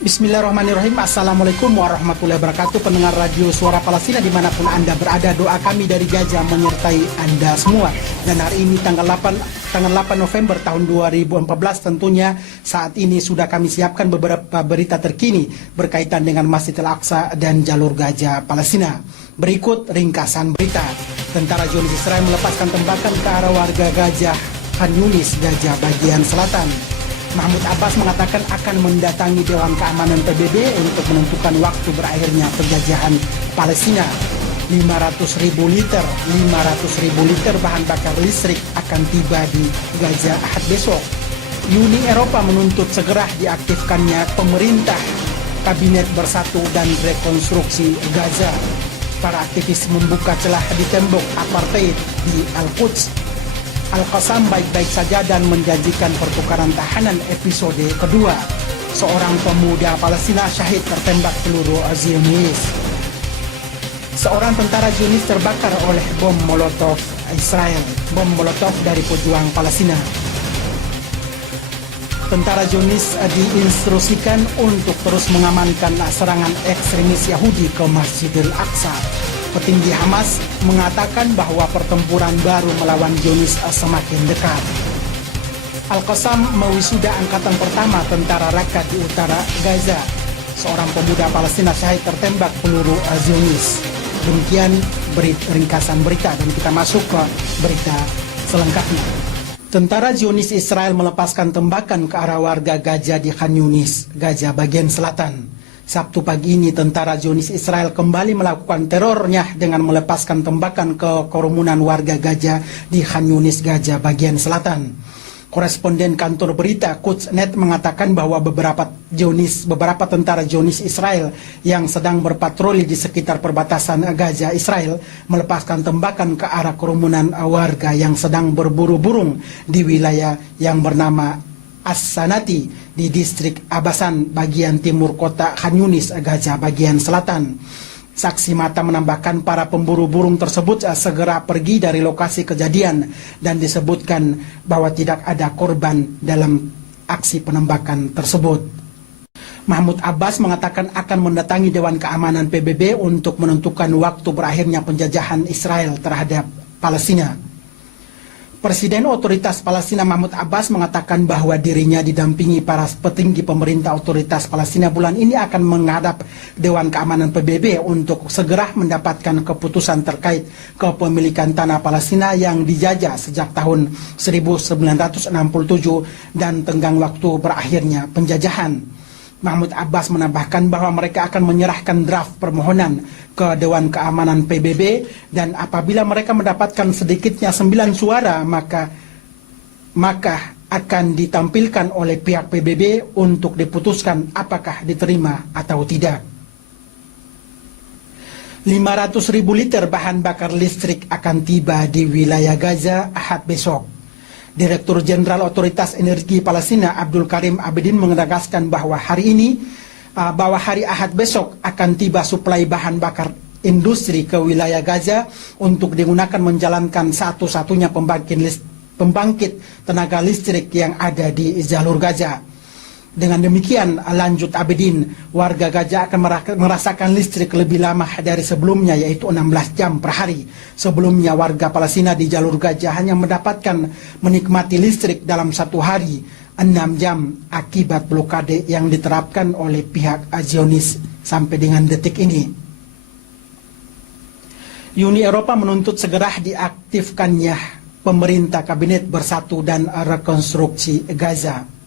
Bismillahirrahmanirrahim. Assalamualaikum warahmatullahi wabarakatuh. Pendengar radio Suara Palestina dimanapun Anda berada, doa kami dari Gaza menyertai Anda semua. Dan hari ini tanggal 8 November tahun 2014, tentunya saat ini sudah kami siapkan beberapa berita terkini berkaitan dengan Masjid Al-Aqsa dan jalur Gaza Palestina. Berikut ringkasan berita. Tentara Zionis Israel melepaskan tembakan ke arah warga Gaza Khan Yunis, Gaza bagian selatan. Mahmud Abbas mengatakan akan mendatangi Dewan Keamanan PBB untuk menentukan waktu berakhirnya penjajahan Palestina. 500.000 liter bahan bakar listrik akan tiba di Gaza Ahad besok. Uni Eropa menuntut segera diaktifkannya pemerintah Kabinet Bersatu dan Rekonstruksi Gaza. Para aktivis membuka celah di tembok apartheid di Al-Quds. Al-Qassam baik-baik saja dan menjanjikan pertukaran tahanan episode kedua. Seorang pemuda Palestina syahid tertembak peluru Zionis. Seorang tentara Zionis terbakar oleh bom Molotov Israel. Bom Molotov dari pejuang Palestina. Tentara Zionis diinstruksikan untuk terus mengamankan serangan ekstremis Yahudi ke Masjidil Aqsa. Petinggi Hamas mengatakan bahwa pertempuran baru melawan Zionis semakin dekat. Al-Qassam mewisuda angkatan pertama tentara rakyat di utara Gaza. Seorang pemuda Palestina syahid tertembak peluru Zionis. Demikian ringkasan berita dan kita masuk ke berita selengkapnya. Tentara Zionis Israel melepaskan tembakan ke arah warga Gaza di Khan Yunis, Gaza bagian selatan. Sabtu pagi ini tentara Zionis Israel kembali melakukan terornya dengan melepaskan tembakan ke kerumunan warga Gaza di Khan Yunis, Gaza bagian selatan. Koresponden kantor berita Quds.net mengatakan bahwa beberapa tentara Zionis Israel yang sedang berpatroli di sekitar perbatasan Gaza Israel melepaskan tembakan ke arah kerumunan warga yang sedang berburu burung di wilayah yang bernama As-Sanati di distrik Abasan bagian timur kota Khan Yunis, Gaza bagian selatan. Saksi mata menambahkan para pemburu burung tersebut segera pergi dari lokasi kejadian dan disebutkan bahwa tidak ada korban dalam aksi penembakan tersebut. Mahmud Abbas mengatakan akan mendatangi Dewan Keamanan PBB untuk menentukan waktu berakhirnya penjajahan Israel terhadap Palestina. Presiden Otoritas Palestina Mahmud Abbas mengatakan bahwa dirinya didampingi para petinggi pemerintah Otoritas Palestina bulan ini akan menghadap Dewan Keamanan PBB untuk segera mendapatkan keputusan terkait kepemilikan tanah Palestina yang dijajah sejak tahun 1967 dan tenggang waktu berakhirnya penjajahan. Mahmud Abbas menambahkan bahwa mereka akan menyerahkan draft permohonan ke Dewan Keamanan PBB dan apabila mereka mendapatkan sedikitnya 9 suara maka akan ditampilkan oleh pihak PBB untuk diputuskan apakah diterima atau tidak. 500.000 liter bahan bakar listrik akan tiba di wilayah Gaza Ahad besok. Direktur Jenderal Otoritas Energi Palestina Abdul Karim Abidin menegaskan bahwa hari Ahad besok akan tiba suplai bahan bakar industri ke wilayah Gaza untuk digunakan menjalankan satu-satunya pembangkit tenaga listrik yang ada di jalur Gaza. Dengan demikian, lanjut Abidin, warga Gaza akan merasakan listrik lebih lama dari sebelumnya, yaitu 16 jam per hari. Sebelumnya warga Palestina di jalur Gaza hanya mendapatkan menikmati listrik dalam satu hari 6 jam akibat blokade yang diterapkan oleh pihak Zionis sampai dengan detik ini. Uni Eropa menuntut segera diaktifkannya pemerintah Kabinet Bersatu dan Rekonstruksi Gaza.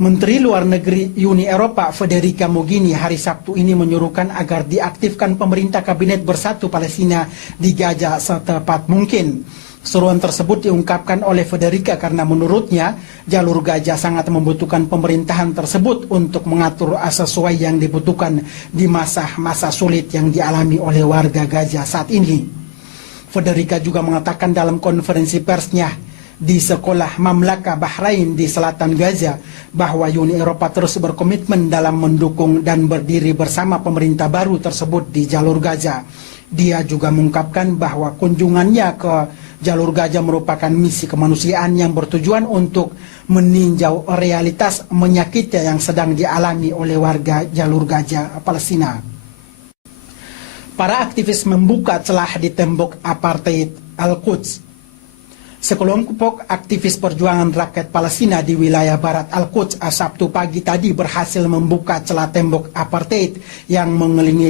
Menteri Luar Negeri Uni Eropa Federica Mogherini hari Sabtu ini menyuruhkan agar diaktifkan pemerintah Kabinet Bersatu Palestina di Gaza secepat mungkin. Seruan tersebut diungkapkan oleh Federica karena menurutnya jalur Gaza sangat membutuhkan pemerintahan tersebut untuk mengatur sesuai yang dibutuhkan di masa-masa sulit yang dialami oleh warga Gaza saat ini. Federica juga mengatakan dalam konferensi persnya di sekolah Mamlaka Bahrain di selatan Gaza bahwa Uni Eropa terus berkomitmen dalam mendukung dan berdiri bersama pemerintah baru tersebut di jalur Gaza. Dia juga mengungkapkan bahwa kunjungannya ke jalur Gaza merupakan misi kemanusiaan yang bertujuan untuk meninjau realitas menyakitnya yang sedang dialami oleh warga jalur Gaza Palestina. Para aktivis membuka celah di tembok apartheid Al-Quds. Sekelompok aktivis perjuangan rakyat Palestina di wilayah barat Al-Quds Sabtu pagi tadi berhasil membuka celah tembok apartheid yang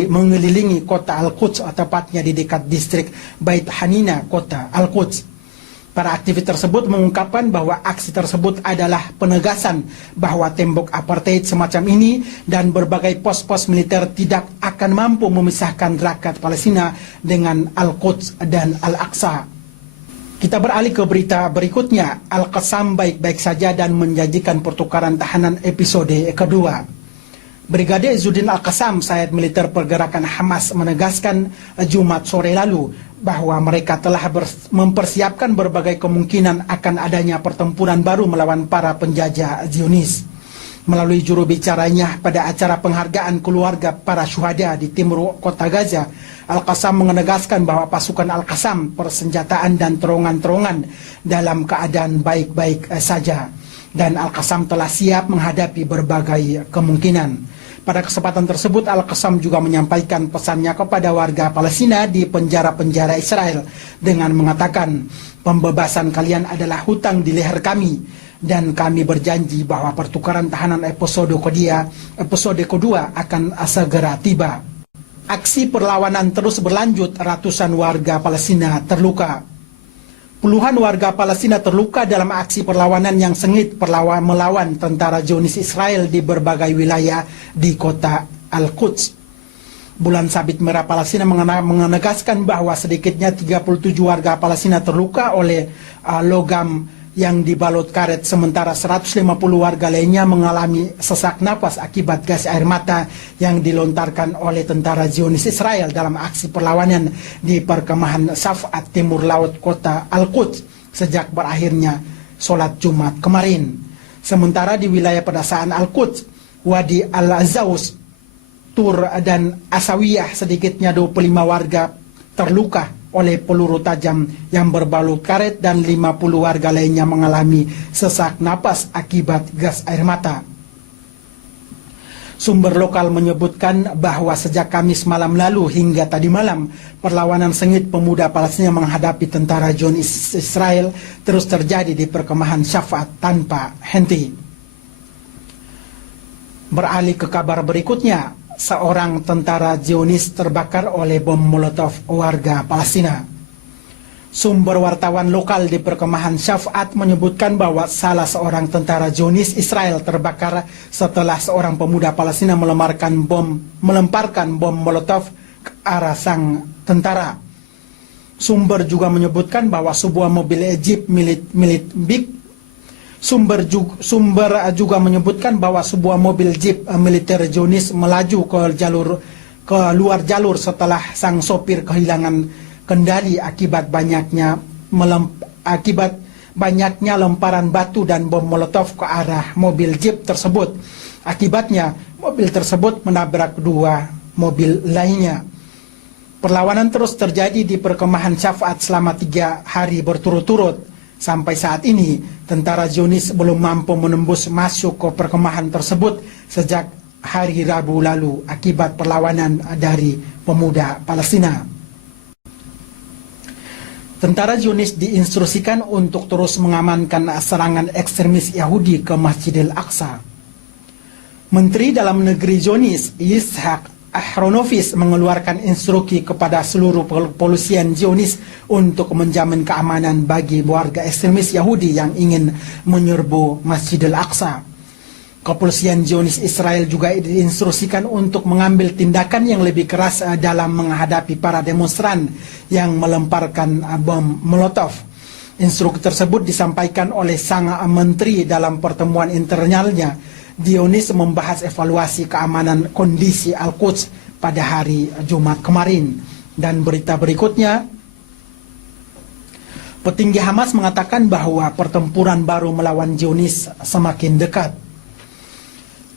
mengelilingi kota Al-Quds, tepatnya di dekat distrik Bait Hanina, kota Al-Quds. Para aktivis tersebut mengungkapkan bahwa aksi tersebut adalah penegasan bahwa tembok apartheid semacam ini dan berbagai pos-pos militer tidak akan mampu memisahkan rakyat Palestina dengan Al-Quds dan Al-Aqsa. Kita beralih ke berita berikutnya. Al-Qassam baik-baik saja dan menjanjikan pertukaran tahanan episode kedua. Brigade Izzuddin Al-Qassam, sayap militer pergerakan Hamas, menegaskan Jumat sore lalu bahwa mereka telah mempersiapkan berbagai kemungkinan akan adanya pertempuran baru melawan para penjajah Zionis. Melalui juru bicaranya pada acara penghargaan keluarga para syuhada di timur kota Gaza, Al-Qassam menegaskan bahwa pasukan Al-Qassam, persenjataan dan terowongan-terowongan dalam keadaan baik-baik saja. Dan Al-Qassam telah siap menghadapi berbagai kemungkinan. Pada kesempatan tersebut, Al-Qassam juga menyampaikan pesannya kepada warga Palestina di penjara-penjara Israel dengan mengatakan, pembebasan kalian adalah hutang di leher kami, dan kami berjanji bahwa pertukaran tahanan episode kedua akan segera tiba. Aksi perlawanan terus berlanjut, ratusan warga Palestina terluka. Puluhan warga Palestina terluka dalam aksi perlawanan yang sengit melawan tentara Zionis Israel di berbagai wilayah di kota Al-Quds. Bulan Sabit Merah Palestina menegaskan bahwa sedikitnya 37 warga Palestina terluka oleh logam yang dibalut karet, sementara 150 warga lainnya mengalami sesak napas akibat gas air mata yang dilontarkan oleh tentara Zionis Israel dalam aksi perlawanan di perkemahan Safat timur laut kota Al-Quds sejak berakhirnya sholat Jumat kemarin. Sementara di wilayah pedesaan Al-Quds, Wadi Al-Zaus, Tur dan Asawiyah, sedikitnya 25 warga terluka oleh peluru tajam yang berbalut karet dan 50 warga lainnya mengalami sesak napas akibat gas air mata. Sumber lokal menyebutkan bahwa sejak Kamis malam lalu hingga tadi malam, perlawanan sengit pemuda Palestina menghadapi tentara Zionis Israel terus terjadi di perkemahan Safat tanpa henti. Beralih ke kabar berikutnya. Seorang tentara Zionis terbakar oleh bom Molotov warga Palestina. Sumber wartawan lokal di perkemahan Safat menyebutkan bahwa salah seorang tentara Zionis Israel terbakar setelah seorang pemuda Palestina melemparkan bom Molotov ke arah sang tentara. Sumber juga menyebutkan bahwa sebuah mobil Jeep milik Sumber juga menyebutkan bahwa sebuah mobil Jeep militer Zionis melaju ke luar jalur setelah sang sopir kehilangan kendali akibat banyaknya lemparan batu dan bom Molotov ke arah mobil Jeep tersebut. Akibatnya mobil tersebut menabrak dua mobil lainnya. Perlawanan terus terjadi di perkemahan Safat selama 3 hari berturut-turut. Sampai saat ini, tentara Zionis belum mampu menembus masuk ke perkemahan tersebut sejak hari Rabu lalu akibat perlawanan dari pemuda Palestina. Tentara Zionis diinstruksikan untuk terus mengamankan serangan ekstremis Yahudi ke Masjidil Aqsa. Menteri Dalam Negeri Zionis, Yitzhak Ahronovis, mengeluarkan instruksi kepada seluruh kepolisian Zionis untuk menjamin keamanan bagi warga ekstremis Yahudi yang ingin menyerbu Masjidil Aqsa. Kepolisian Zionis Israel juga diinstruksikan untuk mengambil tindakan yang lebih keras dalam menghadapi para demonstran yang melemparkan bom Molotov. Instruksi tersebut disampaikan oleh sang menteri dalam pertemuan internalnya. Zionis membahas evaluasi keamanan kondisi Al-Quds pada hari Jumat kemarin. Dan berita berikutnya, Petinggi Hamas mengatakan bahwa pertempuran baru melawan Zionis semakin dekat.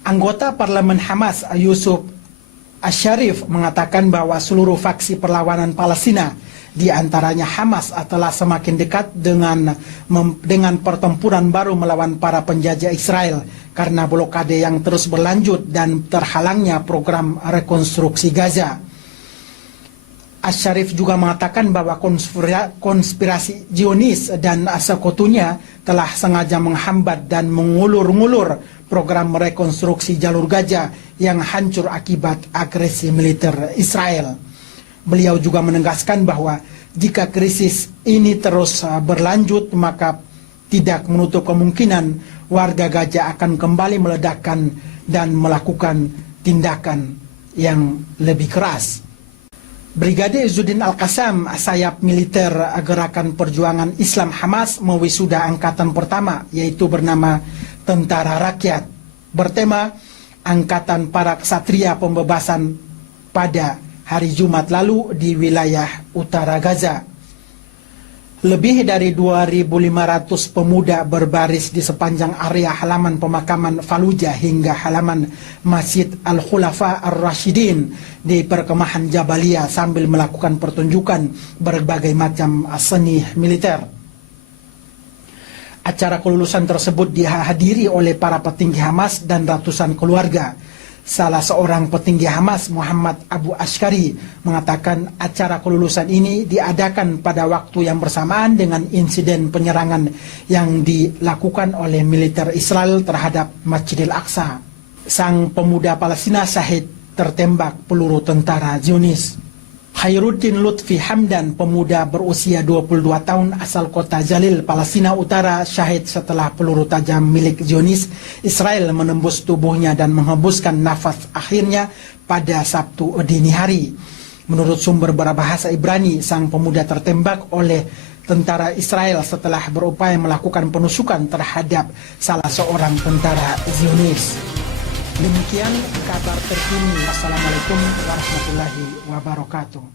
Anggota Parlemen Hamas, Yusuf Asharif, mengatakan bahwa seluruh faksi perlawanan Palestina, di antaranya Hamas, telah semakin dekat dengan pertempuran baru melawan para penjajah Israel karena blokade yang terus berlanjut dan terhalangnya program rekonstruksi Gaza. Asharif juga mengatakan bahwa konspirasi Zionis dan sekutunya telah sengaja menghambat dan mengulur-ngulur program rekonstruksi jalur Gaza yang hancur akibat agresi militer Israel. Beliau juga menegaskan bahwa jika krisis ini terus berlanjut, maka tidak menutup kemungkinan warga Gaza akan kembali meledakkan dan melakukan tindakan yang lebih keras. Brigade Izzuddin Al-Qassam, sayap militer Gerakan Perjuangan Islam Hamas, mewisuda angkatan pertama, yaitu bernama Tentara Rakyat, bertema Angkatan Para Ksatria Pembebasan pada hari Jumat lalu di wilayah utara Gaza. Lebih dari 2.500 pemuda berbaris di sepanjang area halaman pemakaman Fallujah hingga halaman Masjid Al-Khulafa Ar-Rashidin di perkemahan Jabaliyah sambil melakukan pertunjukan berbagai macam seni militer. Acara kelulusan tersebut dihadiri oleh para petinggi Hamas dan ratusan keluarga. Salah seorang petinggi Hamas, Muhammad Abu Ashkari, mengatakan acara kelulusan ini diadakan pada waktu yang bersamaan dengan insiden penyerangan yang dilakukan oleh militer Israel terhadap Masjidil Aqsa. Sang pemuda Palestina syahid tertembak peluru tentara Zionis. Khairuddin Lutfi Hamdan, pemuda berusia 22 tahun asal kota Jalil, Palestina Utara, syahid setelah peluru tajam milik Zionis Israel menembus tubuhnya dan menghembuskan nafas akhirnya pada Sabtu dini hari. Menurut sumber berbahasa Ibrani, sang pemuda tertembak oleh tentara Israel setelah berupaya melakukan penusukan terhadap salah seorang tentara Zionis. Demikian kabar terkini. Assalamualaikum warahmatullahi wabarakatuh.